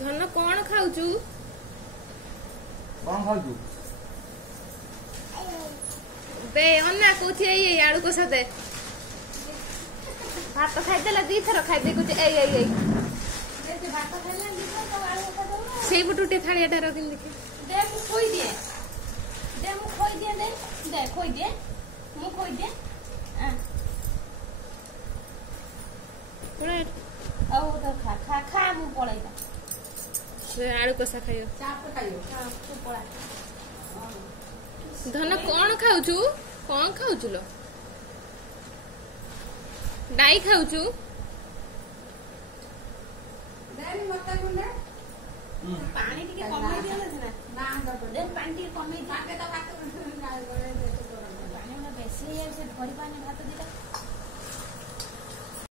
धन कौन खाऊचु दे अन्ना कुछ ए आड़ू को दे भात खाइदेला दी थर खाइदे कुछ ए भात खाइला दी थर तो आड़ू को दो सेई बुटुटे थाळियाटा रखिन देखि दे मु खोई दिए दे खोई दिए मु खोई दिए पुरा औ तो खा मु पळैता से आलू कसा खाइयो चाप खाइयो हां तू पळा धन कौन खाऊचु कौन खाऊचु लो डाई खाऊचु देन मत गुंडे पानी टिके कमाई दियो ना दे पानी टिके कमाई भात तो भात पानी में बेसी से भरी पानी भात दिला